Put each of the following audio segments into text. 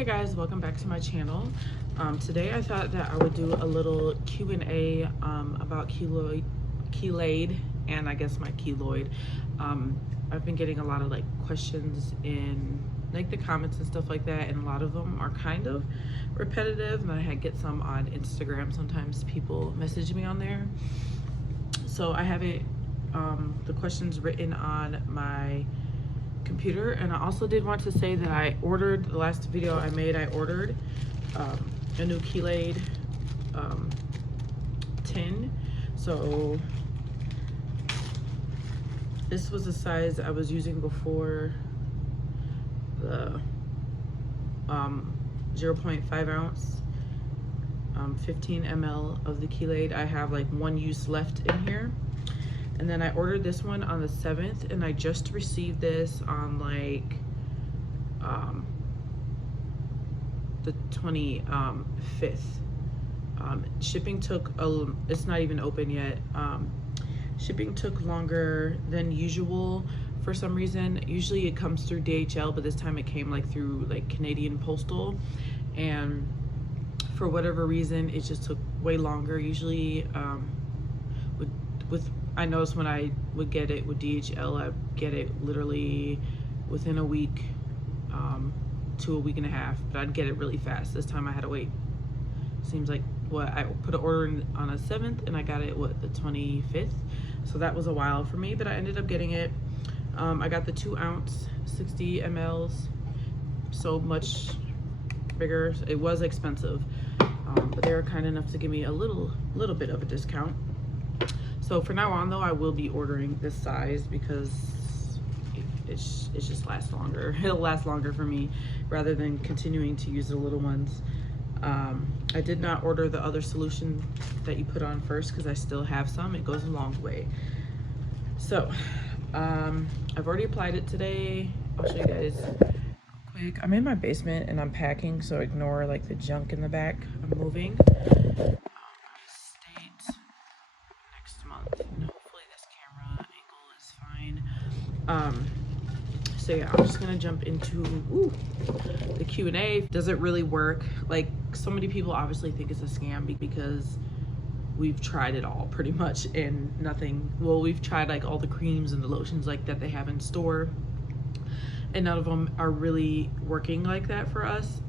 Hey guys, welcome back to my channel. Today I thought that I would do a little Q&A about Kelaid and I guess my keloid. I've been getting a lot of questions in the comments and stuff like that, and a lot of them are kind of repetitive, and I get some on Instagram. Sometimes people message me on there, so I have it the questions written on my computer. And I also did want to say that I ordered, the last video I made, I ordered a new Kelaid tin. So this was the size I was using before, the 0.5 ounce 15 ml of the Kelaid. I have one use left in here. And then I ordered this one on the 7th, and I just received this on the 25th. Shipping took it's not even open yet. Shipping took longer than usual for some reason. Usually it comes through DHL, but this time it came through Canadian Postal, and for whatever reason it just took way longer. Usually I noticed when I would get it with DHL, I get it literally within a week to a week and a half, but I'd get it really fast. This time I had to wait. Seems like I put an order in on a 7th, and I got it the 25th. So that was a while for me, but I ended up getting it. I got the 2 ounce 60 mLs, so much bigger. It was expensive, but they were kind enough to give me a little bit of a discount. So for now on though, I will be ordering this size because it just lasts longer. It'll last longer for me rather than continuing to use the little ones. I did not order the other solution that you put on first because I still have some. It goes a long way. So I've already applied it today. I'll show you guys quick. I'm in my basement and I'm packing, so ignore the junk in the back. I'm moving. So yeah, I'm just gonna jump into the Q&A. Does it really work? So many people obviously think it's a scam because we've tried it all pretty much, and nothing. Well, we've tried all the creams and the lotions that they have in store, and none of them are really working like that for us.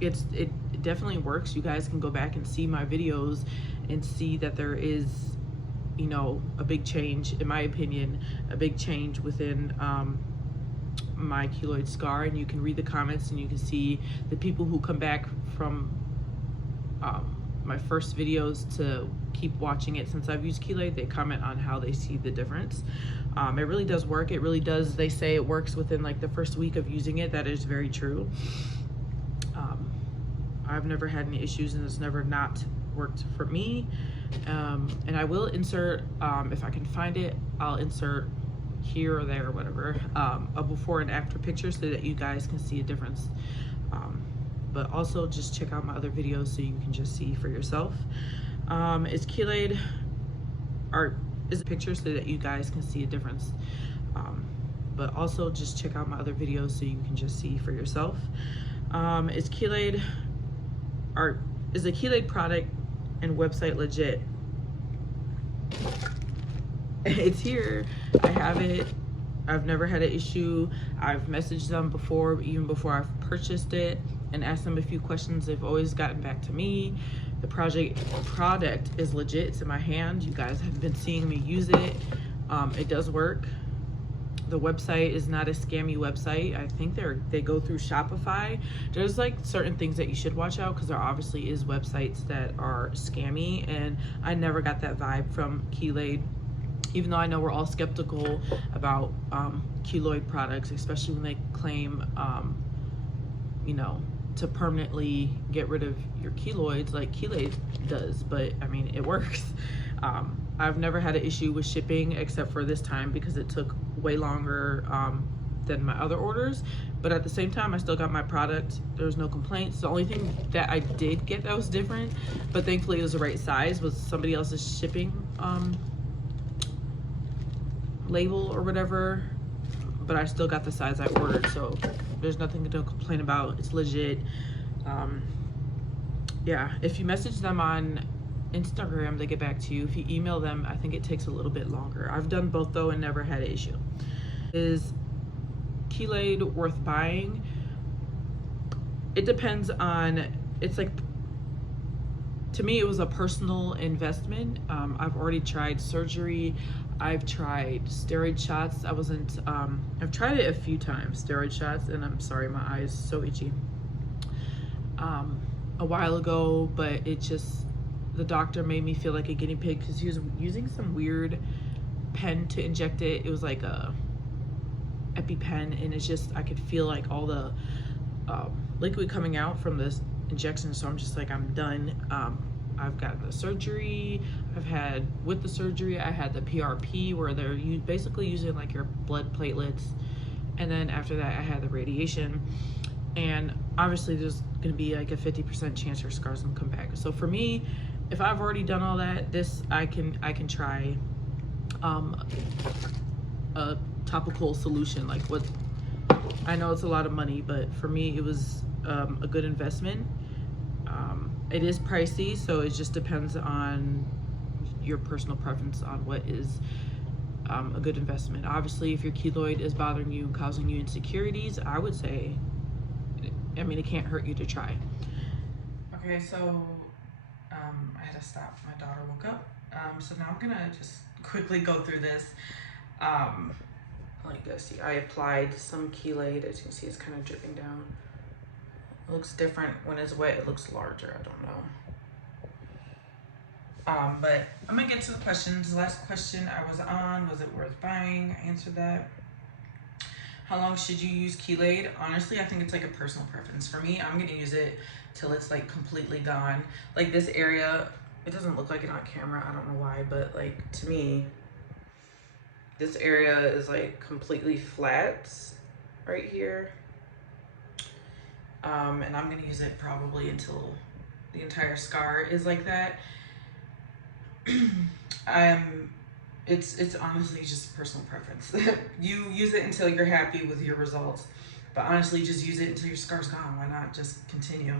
It definitely works. You guys can go back and see my videos and see that there is, a big change, in my opinion, a big change within my keloid scar. And you can read the comments and you can see the people who come back from my first videos to keep watching it since I've used Kelaid. They comment on how they see the difference. It really does work. It really does. They say it works within the first week of using it. That is very true. I've never had any issues, and it's never not worked for me. And I will insert, if I can find it, I'll insert here or there or whatever, a before and after picture so that you guys can see a difference. But also just check out my other videos so you can just see for yourself. Is Kelaid, or is a picture so that you guys can see a difference. But also just check out my other videos so you can just see for yourself. Is Kelaid, or is the Kelaid product and website legit? It's here. I have it. I've never had an issue. I've messaged them before, even before I've purchased it, and asked them a few questions. They've always gotten back to me. The product is legit. It's in my hand. You guys have been seeing me use it. It does work. The website is not a scammy website. I think they go through Shopify. There's certain things that you should watch out, because there obviously is websites that are scammy, and I never got that vibe from Kelaid. Even though I know we're all skeptical about keloid products, especially when they claim to permanently get rid of your keloids like Kelaid does. But I mean, it works. I've never had an issue with shipping except for this time because it took way longer than my other orders. But at the same time, I still got my product. There was no complaints. The only thing that I did get that was different, but thankfully it was the right size, was somebody else's shipping label or whatever. But I still got the size I ordered, so There's nothing to complain about. It's legit. Yeah, if you message them on Instagram, they get back to you. If you email them, I think it takes a little bit longer. I've done both though and never had an issue. Is Kelaid worth buying? It depends on, it's like, to me it was a personal investment. I've already tried surgery. I've tried steroid shots. I've tried it a few times, steroid shots, and I'm sorry, my eye is so itchy. A while ago, but it just, the doctor made me feel like a guinea pig because he was using some weird pen to inject it. It was like a EpiPen, and it's just, I could feel like all the liquid coming out from this injection. So I'm just like, I'm done. I've gotten the surgery. With the surgery, I had the PRP where they're basically using like your blood platelets. And then after that, I had the radiation. And obviously there's gonna be like a 50% chance your scars will come back. So for me, if I've already done all that, I can try a topical solution. Like, what, I know it's a lot of money, but for me it was a good investment. It is pricey, so it just depends on your personal preference on what is a good investment. Obviously, if your keloid is bothering you, causing you insecurities, I would say, I mean, it can't hurt you to try. Okay, so I had to stop. My daughter woke up. So now I'm gonna just quickly go through this. Like this, see, I applied some Kelaid. As you can see, it's kind of dripping down. It looks different when it's wet. It looks larger. I don't know. But I'm gonna get to the questions. The last question I was on, was it worth buying? I answered that. How long should you use Kelaid? Honestly, I think it's like a personal preference. For me, I'm gonna use it till it's like completely gone. Like this area, it doesn't look like it on camera. I don't know why, but like to me, this area is like completely flat right here. And I'm gonna use it probably until the entire scar is like that. It's honestly just personal preference. You use it until you're happy with your results, but honestly, just use it until your scar's gone. Why not just continue?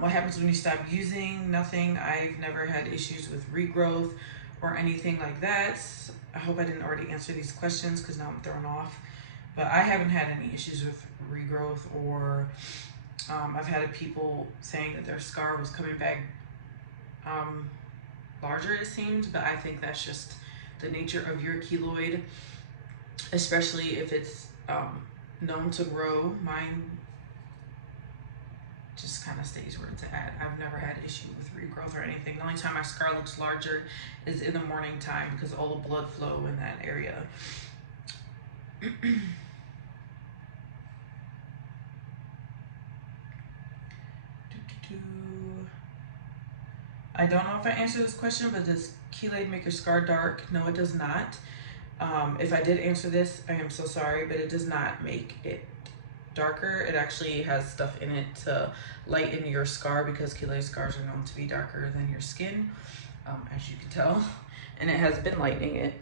What happens when you stop using? Nothing. I've never had issues with regrowth or anything like that. I hope I didn't already answer these questions because now I'm thrown off. But I haven't had any issues with regrowth, or I've had people saying that their scar was coming back larger, it seemed, but I think that's just the nature of your keloid, especially if it's known to grow. Mine just kind of stays where it's at. I've never had issue with regrowth or anything. The only time my scar looks larger is in the morning time because all the blood flow in that area. I don't know if I answered this question, but does Kelaid make your scar dark? No, it does not. If I did answer this, I am so sorry, but it does not make it darker. It actually has stuff in it to lighten your scar because Kelaid scars are known to be darker than your skin, as you can tell, and it has been lightening it.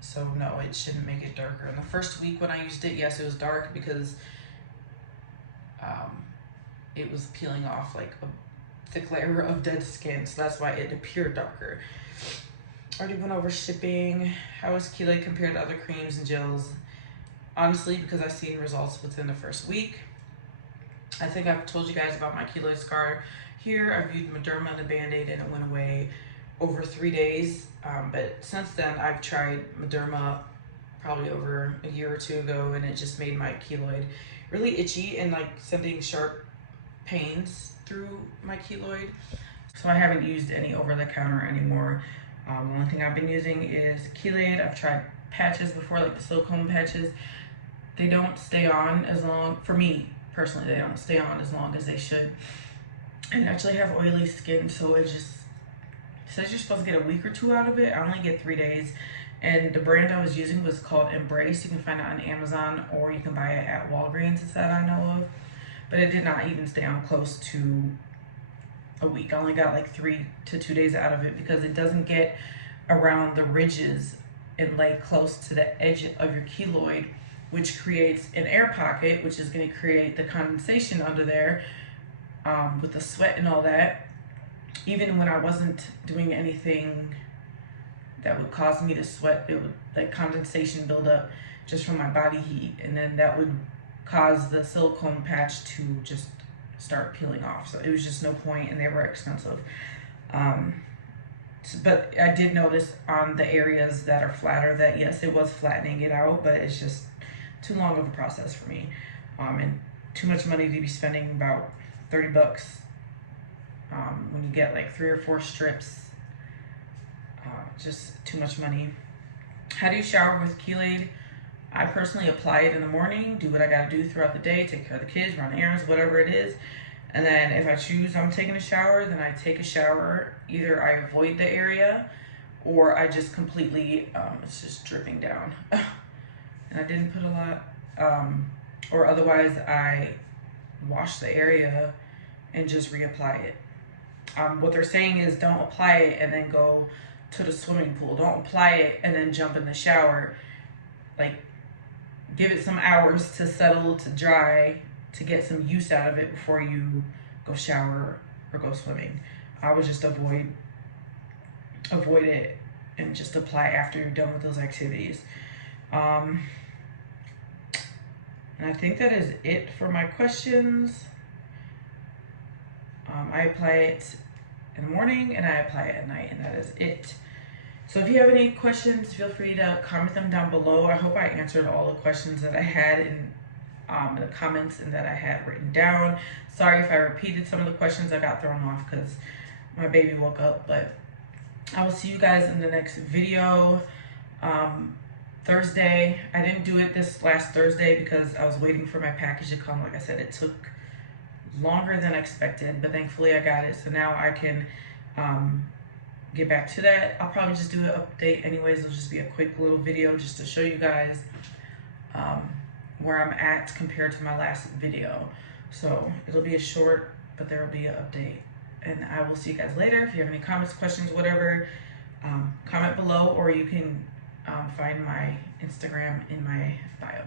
So no, it shouldn't make it darker. In the first week when I used it, yes, it was dark because it was peeling off like a thick layer of dead skin, so that's why it appeared darker. Already went over shipping. How is Kelaid compared to other creams and gels? Honestly, because I've seen results within the first week. I think I've told you guys about my Kelaid scar here. I've used Mederma and a Band-Aid and it went away over 3 days. But since then, I've tried Mederma probably over a year or two ago, and it just made my keloid really itchy and like sending sharp pains through my keloid. So I haven't used any over-the-counter anymore. The only thing I've been using is Kelaid. I've tried patches before, like the silicone patches. They don't stay on as long, for me personally, they don't stay on as long as they should. And I actually have oily skin, so it just says you're supposed to get a week or 2 out of it. I only get 3 days. And the brand I was using was called Embrace. You can find it on Amazon, or you can buy it at Walgreens, that I know of. But it did not even stay on close to a week. I only got like 3 to 2 days out of it because it doesn't get around the ridges and lay close to the edge of your keloid, which creates an air pocket, which is going to create the condensation under there with the sweat and all that. Even when I wasn't doing anything that would cause me to sweat, it would, like, condensation build up just from my body heat, and then that would cause the silicone patch to just start peeling off. So it was just no point, and they were expensive. But I did notice on the areas that are flatter that yes, it was flattening it out, but it's just too long of a process for me, and too much money to be spending, about 30 bucks when you get like 3 or 4 strips. Just too much money. How do you shower with Kelaid? I personally apply it in the morning, do what I gotta do throughout the day, take care of the kids, run errands, whatever it is. And then if I choose I'm taking a shower, then I take a shower. Either I avoid the area or I just completely, it's just dripping down. And I didn't put a lot. Or otherwise I wash the area and just reapply it. What they're saying is don't apply it and then go to the swimming pool. Don't apply it and then jump in the shower. Like, give it some hours to settle, to dry, to get some use out of it before you go shower or go swimming. I would just avoid it and just apply after you're done with those activities. And I think that is it for my questions. I apply it in the morning and I apply it at night, and that is it. So if you have any questions, feel free to comment them down below. I hope I answered all the questions that I had in the comments and that I had written down. Sorry if I repeated some of the questions. I got thrown off because my baby woke up, but I will see you guys in the next video. Thursday, I didn't do it this last Thursday because I was waiting for my package to come. Like I said, it took longer than expected, but thankfully I got it. So now I can get back to that. I'll probably just do an update anyways. It'll just be a quick little video just to show you guys where I'm at compared to my last video. So it'll be a short, but there will be an update. And I will see you guys later. If you have any comments, questions, whatever, comment below, or you can find my Instagram in my bio.